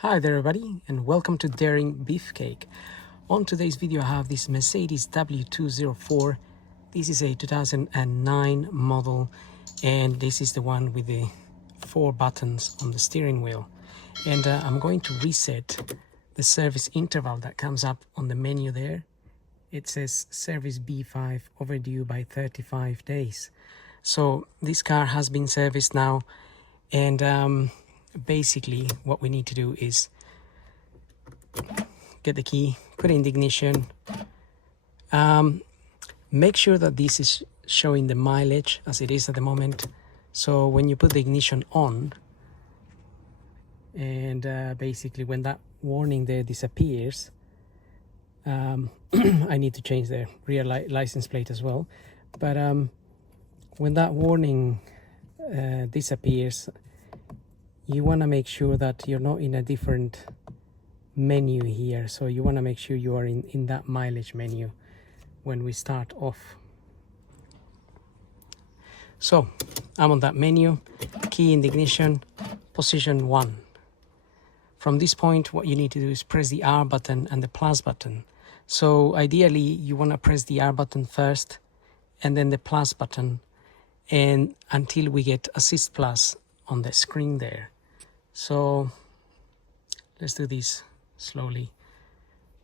Hi there everybody and welcome to Daring Beefcake. On today's video I have this Mercedes W204. This is a 2009 model and this is the one with the 4 buttons on the steering wheel. And I'm going to reset the service interval that comes up on the menu there. It says service B5 overdue by 35 days. So this car has been serviced now, and basically what we need to do is get the key, put it in the ignition, make sure that this is showing the mileage as it is at the moment. So when you put the ignition on and basically when that warning there disappears, I need to change the rear license plate as well, but when that warning disappears, you want to make sure that you're not in a different menu here. So you want to make sure you are in that mileage menu when we start off. So I'm on that menu, key in the ignition, position 1. From this point what you need to do is press the R button and the plus button. So ideally you want to press the R button first and then the plus button, and until we get ASSYST PLUS on the screen there. So let's do this slowly.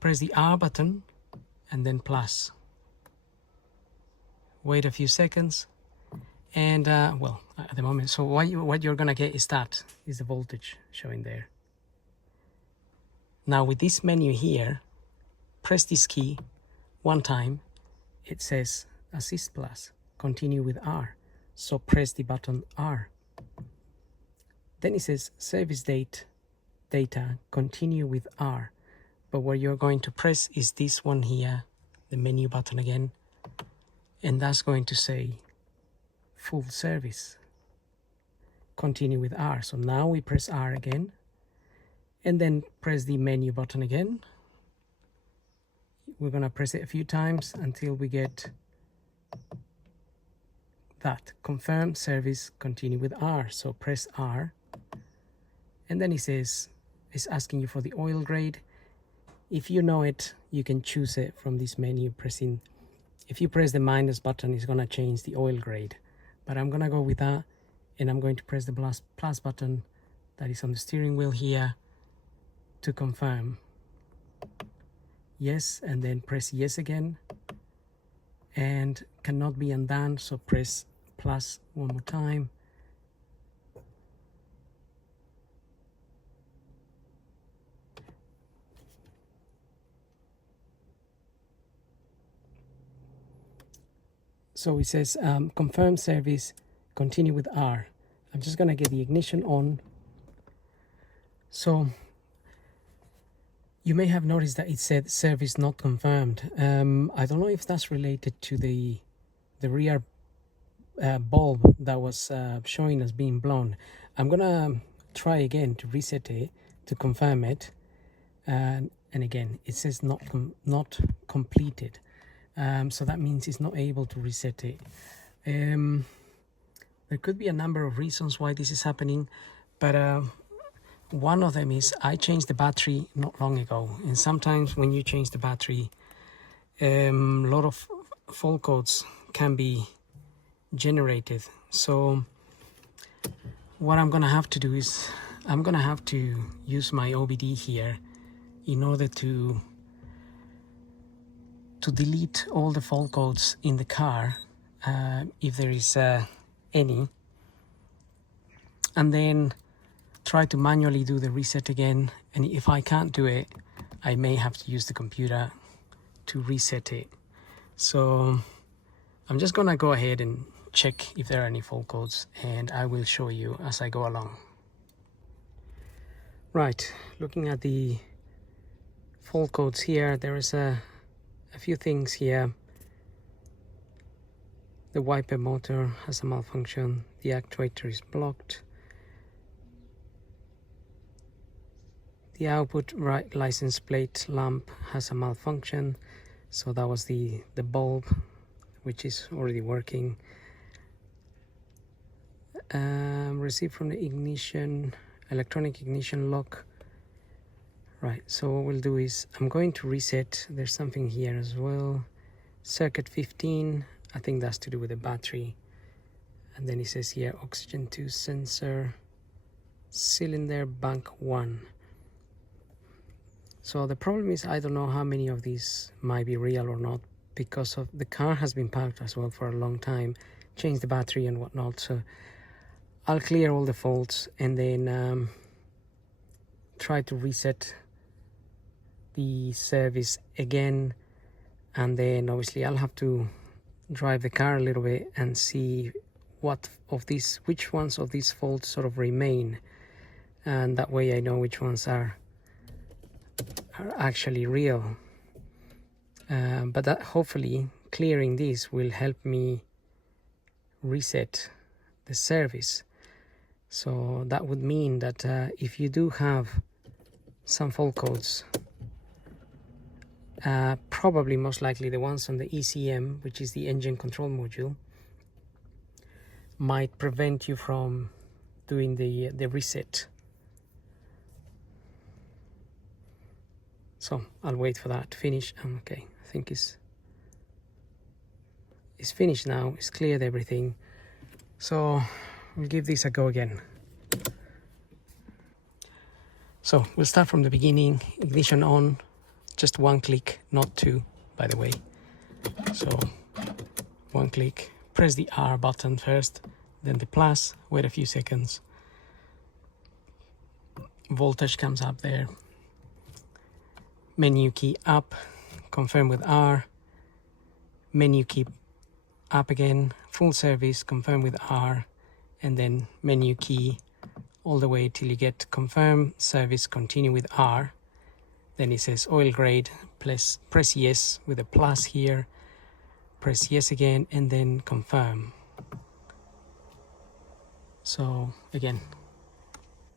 Press the R button and then plus. Wait a few seconds and well, at the moment, so what you're gonna get is that is the voltage showing there. Now with this menu here, press this key one time. It says ASSYST PLUS, continue with R, so press the button R. Then it says service data, continue with R, but what you're going to press is this one here, the menu button again, and that's going to say full service, continue with R. So now we press R again and then press the menu button again. We're going to press it a few times until we get that confirm service, continue with R. So press R and then it says it's asking you for the oil grade. If you know it, you can choose it from this menu pressing. If you press the minus button, it's going to change the oil grade, but I'm going to go with that, and I'm going to press the plus button that is on the steering wheel here to confirm. Yes, and then press yes again, and cannot be undone, so press plus one more time. So it says confirm service, continue with R. I'm just gonna get the ignition on. So you may have noticed that it said service not confirmed. I don't know if that's related to the rear bulb that was showing as being blown. I'm gonna try again to reset it to confirm it, and again it says not completed. So that means it's not able to reset it. There could be a number of reasons why this is happening, but one of them is I changed the battery not long ago, and sometimes when you change the battery, a lot of fault codes can be generated. So what I'm gonna have to do is I'm gonna have to use my OBD here in order to delete all the fault codes in the car, if there is any, and then try to manually do the reset again. And if I can't do it, I may have to use the computer to reset it. So I'm just gonna go ahead and check if there are any fault codes, and I will show you as I go along. Right, looking at the fault codes here, there is a few things here. The wiper motor has a malfunction, the actuator is blocked, the output right license plate lamp has a malfunction, so that was the bulb, which is already working. Received from the ignition, electronic ignition lock Right, so what we'll do is I'm going to reset. There's something here as well. Circuit 15, I think that's to do with the battery. And then it says here oxygen 2 sensor, cylinder bank 1. So the problem is I don't know how many of these might be real or not, because of the car has been parked as well for a long time, changed the battery and whatnot. So I'll clear all the faults and then try to reset the service again, and then obviously I'll have to drive the car a little bit and see which ones of these faults sort of remain, and that way I know which ones are actually real. But that hopefully clearing this will help me reset the service. So that would mean that if you do have some fault codes, probably most likely the ones on the ECM, which is the engine control module, might prevent you from doing the reset. So I'll wait for that to finish. Okay, I think it's finished now. It's cleared everything. So we'll give this a go again. So we'll start from the beginning. Ignition on, just one click, not two, by the way. So one click, press the R button first, then the plus, wait a few seconds. Voltage comes up there. Menu key up, confirm with R. Menu key up again, full service, confirm with R, and then menu key all the way till you get confirm service, continue with R. Then it says oil grade, press yes with a plus here, press yes again, and then confirm. So again,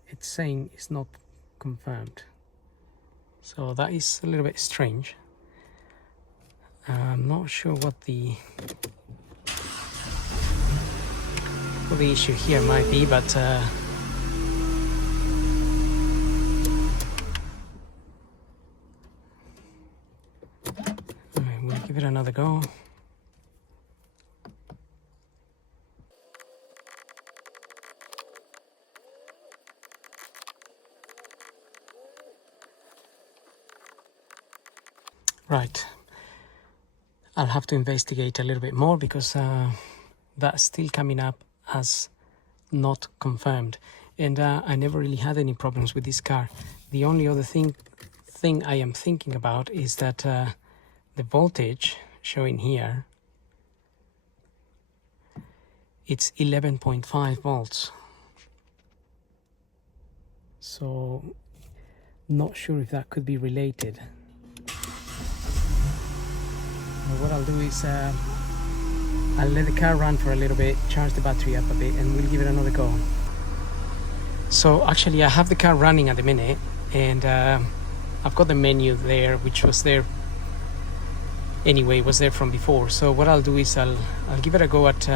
it's saying it's not confirmed. So that is a little bit strange. I'm not sure what the issue here might be, but we'll give it another go. Right, I'll have to investigate a little bit more, because that's still coming up as not confirmed, and I never really had any problems with this car. The only other thing I am thinking about is that the voltage showing here, it's 11.5 volts. So not sure if that could be related. What I'll do is I'll let the car run for a little bit, charge the battery up a bit, and we'll give it another go. So actually I have the car running at the minute, and I've got the menu there, which was there anyway, was there from before. So what I'll do is I'll give it a go at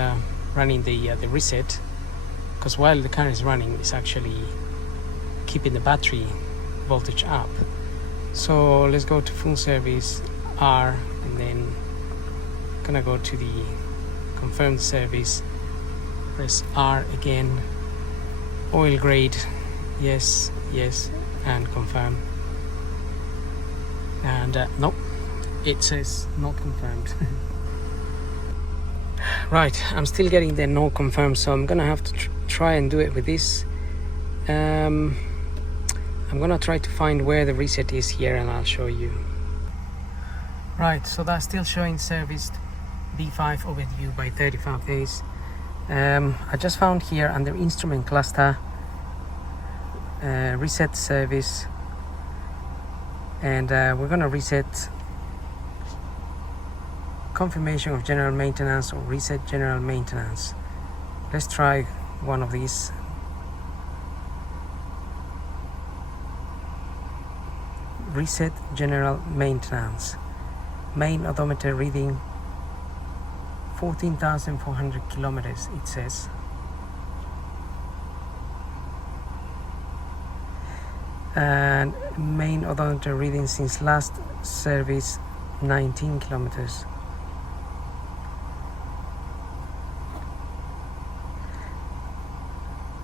running the reset, because while the car is running, it's actually keeping the battery voltage up. So let's go to full service, R, and then gonna go to the confirmed service, press R again, oil grade, yes, yes, and confirm. And nope, it says not confirmed. Right, I'm still getting the no confirmed, so I'm gonna have to try and do it with this. I'm gonna try to find where the reset is here, and I'll show you. Right, so that's still showing serviced B5 overdue by 35 days. I just found here under instrument cluster, reset service, and we're gonna reset confirmation of general maintenance or reset general maintenance. Let's try one of these. Reset general maintenance. Main odometer reading 14,400 kilometers, it says. And main odometer reading since last service 19 kilometers.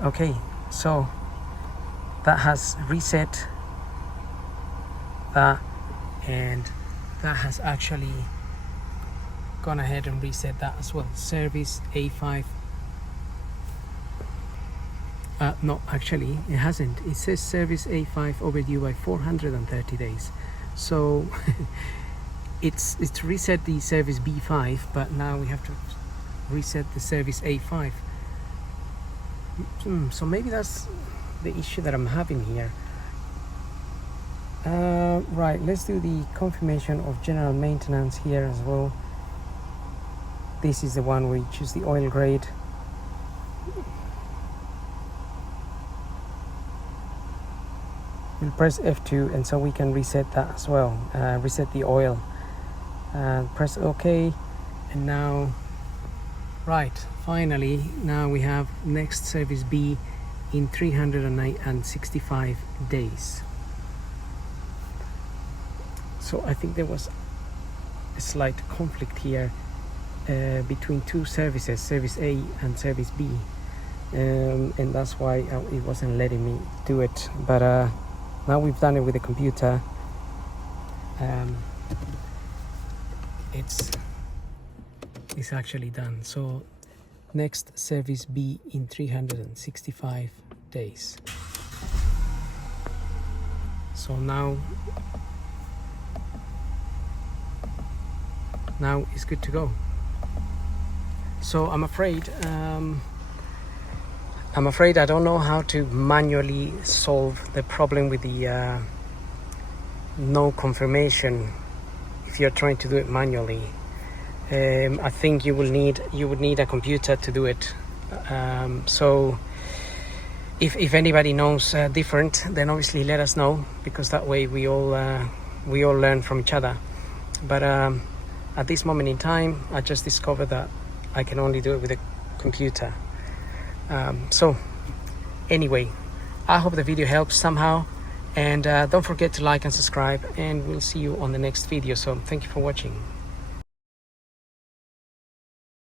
Okay, so that has reset that, and that has actually gone ahead and reset that as well. Service A5. No, actually it hasn't. It says service A5 overdue by 430 days. So it's reset the service B5, but now we have to reset the service A5. So maybe that's the issue that I'm having here. Right, let's do the confirmation of general maintenance here as well. This is the one where you choose the oil grade. We'll press F2, and so we can reset that as well, reset the oil, and press OK. And now, right, finally, now we have next service B in 365 days. So I think there was a slight conflict here between two services, service A and service B, and that's why it wasn't letting me do it. But now we've done it with the computer. It's actually done. So next service B in 365 days. So now it's good to go. So I'm afraid I don't know how to manually solve the problem with the no confirmation if you're trying to do it manually. I think you would need a computer to do it. So if anybody knows different, then obviously let us know, because that way we all learn from each other. But at this moment in time, I just discovered that I can only do it with a computer. So anyway, I hope the video helps somehow, and don't forget to like and subscribe, and we'll see you on the next video. So thank you for watching.